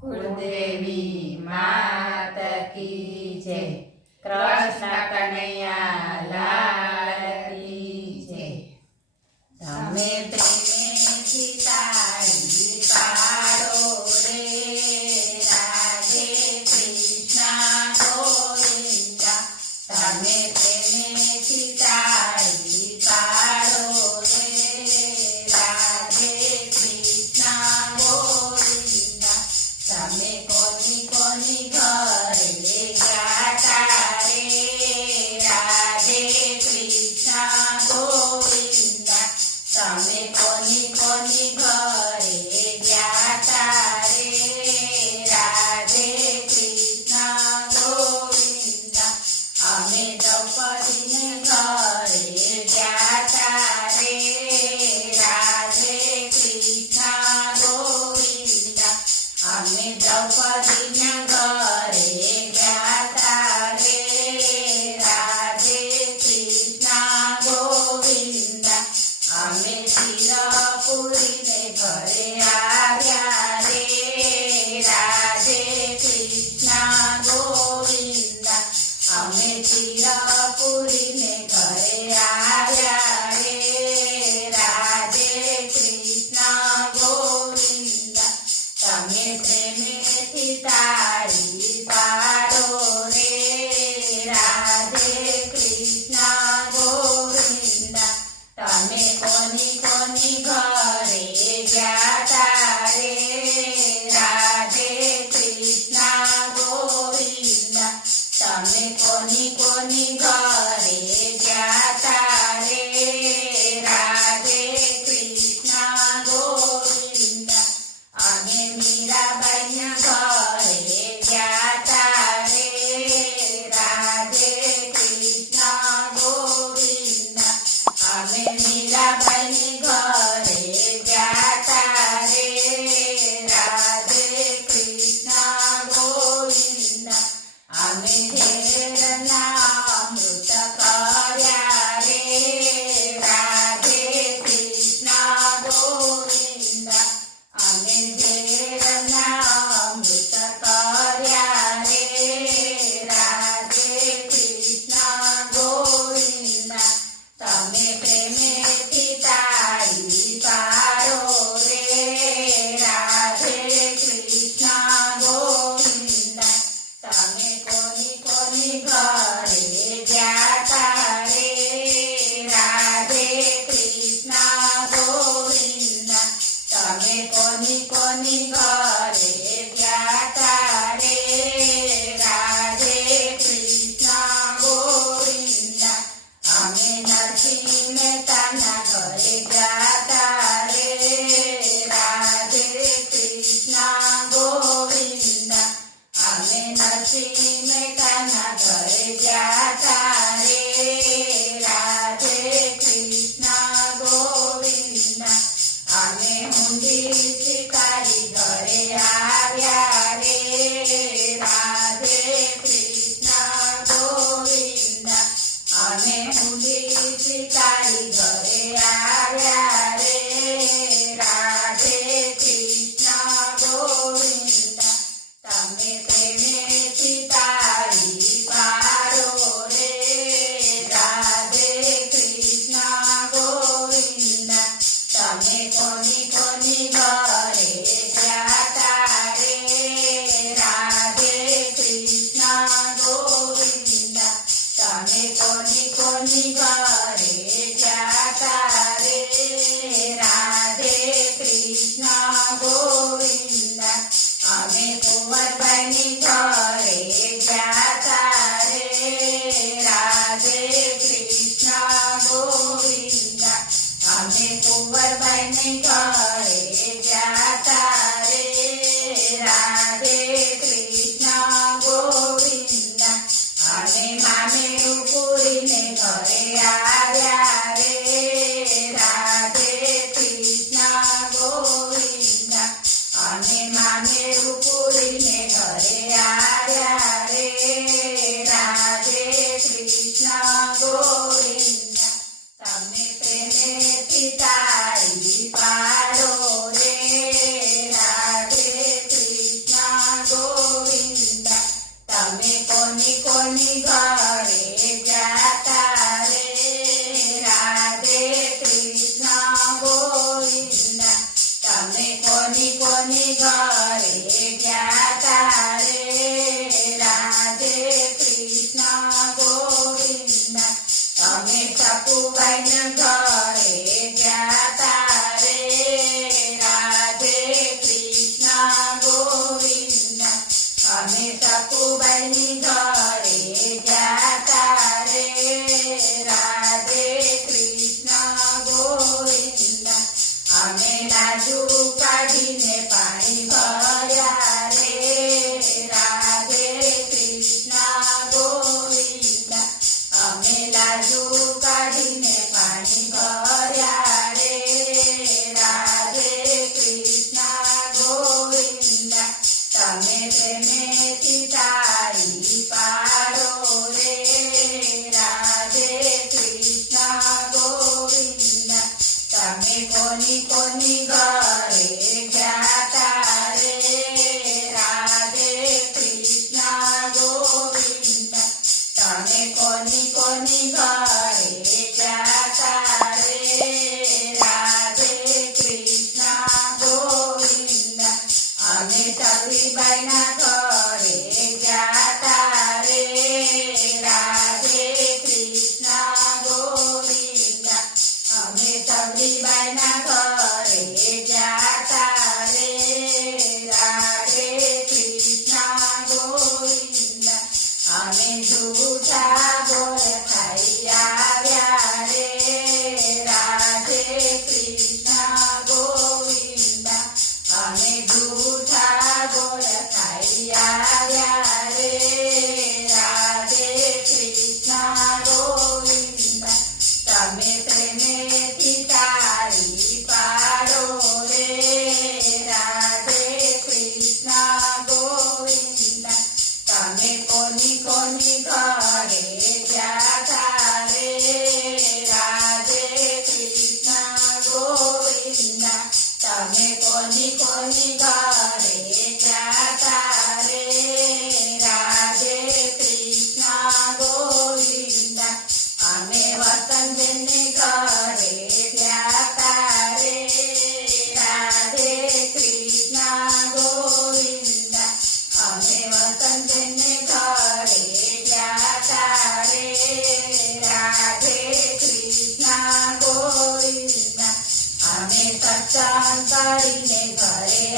कुलदेवी मात की जय। कृष्ण कन्हैया लाल की जय। तमे प्रेमेथी ताળી પાડો રે, રાધે કૃષ્ણ ગોવિંદા। તમે પ્રેમેથી તાળી પાડો રે, રાધે કૃષ્ણ ગોવિંદા। તમે કોની કોની ઘરે ગાતા રે, રાધે કૃષ્ણ ગોવિંદા। તમે કોની કોની ઘરે ગાતા રે, રાધે કૃષ્ણ ગોવિંદા। અમે દ્રૌપદીને ઘરે ગાતા રે, રાધે કૃષ્ણ ગોવિંદા। અમે દ્રૌપદીના ઘરે ગાતા રે, રાધે કૃષ્ણ ગોવિંદા। અમે ચિરપુરીને ઘરે આવ્યા રે, રાધે કૃષ્ણ ગોવિંદા। અમે ચિરપુરીને ઘરે આવ્યા રે, રાધે કૃષ્ણ ગોવિંદા। તમે પ્રેમેથી તાળી પાડો રે, રાધે કૃષ્ણ ગોવિંદા। તમે કોની કોની ઘરે ગાતા રે, રાધે કૃષ્ણ ગોવિંદા। તમે કોની કોની ઘરે ગાતા રે, રાધે કૃષ્ણ ગોવિંદા। અમે મીરાબાઈના ઘરે ગાતા રે, રાધે કૃષ્ણ ગોવિંદા। અમે મીરાબાઈની ઘરે ગાતા રે, રાધે કૃષ્ણ ગોવિંદા। અમે ઝેરના અમૃત કર્યા રે, રાધે કૃષ્ણ ગોવિંદા। અમે ઝેરના અમૃત કર્યા રે, રાધે કૃષ્ણ ગોવિંદા। તમે પ્રેમેથી તાળી પાડો રે, રાધે કૃષ્ણ ગોવિંદા। તમે કોની કોની ઘરે ગાતા રે, રાધે કૃષ્ણ ગોવિંદા। તમે કોની કોની ઘરે ગાતા રે, રાધે કૃષ્ણ ગોવિંદા। અમે નરસિંહ મહેતાના ઘરે ગાતા રે, રાધે કૃષ્ણ ગોવિંદા। અમે નરસિંહ મહેતાના ઘરે ગાતા રે, રાધે કૃષ્ણ ગોવિંદા। અમે હુંડી શિકારી ઘરે આવ્યા રે, રાધે કૃષ્ણ ગોવિંદા। અમે હુંડી શિકારી ઘરે આવ્યા રે, રાધે કૃષ્ણ ગોવિંદા। તમે પ્રેમેથી તાળી પાડો રે, રાધે કૃષ્ણ ગોવિંદા। તમે કોની કોની ઘરે ગાતા રે, રાધે કૃષ્ણ ગોવિંદા। તમે કોની કોની ઘરે ગાતા રે, રાધે કૃષ્ણ ગોવિંદા। અમે કુંવરબાઈની ઘરે ગાતા રે, રાધે કૃષ્ણ ગોવિંદા। અમે કુંવરબાઈને ઘરે ગાતા રે, રાધે કૃષ્ણ ગોવિંદા। અમે મામેરું પૂરીને ઘરે આવ્યા રે, રાધે કૃષ્ણ ગોવિંદા। અમે મામેરું પૂરીને ઘરે આવ્યા રે, રાધે કૃષ્ણ ગોવિંદા। તમે પ્રેમેથી તાળી પાડો રે, તમે કોની કોની ઘરે જાતા રે રાધે કૃષ્ણ ગોવિંદ તમે કોની કોની ઘરે જાતા રે રાધે કૃષ્ણ ગોવિંદ અમે સગડીબાઈના ઘરે જાતા રે રાધે કૃષ્ણ ગોવિંદ અમે સગડીબાઈના ઘરે જાતા રે રાધે કૃષ્ણ ગોવિંદ અમે જૂઠા બોલ ખાઈ આવ્યા રે રાધે કૃષ્ણ ગોવિંદ અમે જૂઠા બોલ ખાઈ આવ્યા રે રાધે કૃષ્ણ ગોવિંદ તમે પ્રેમેથી તાળી પાડો રે રાધે કૃષ્ણ ગોવિંદ તમે કોની કોની ઘરે જાતા રે રાધે કૃષ્ણ ગોવિંદ તમે કોની કોની ઘરે જાતા રે રાધે કૃષ્ણ ગોવિંદ અમે વસંતને ઘરે જાતા રે રાધે કૃષ્ણ ગોવિંદ અમે વસંતને ઘરે જાતા રે રાધે કૃષ્ણ ગોવિંદ અમે સત્સંગ કરીને ઘરે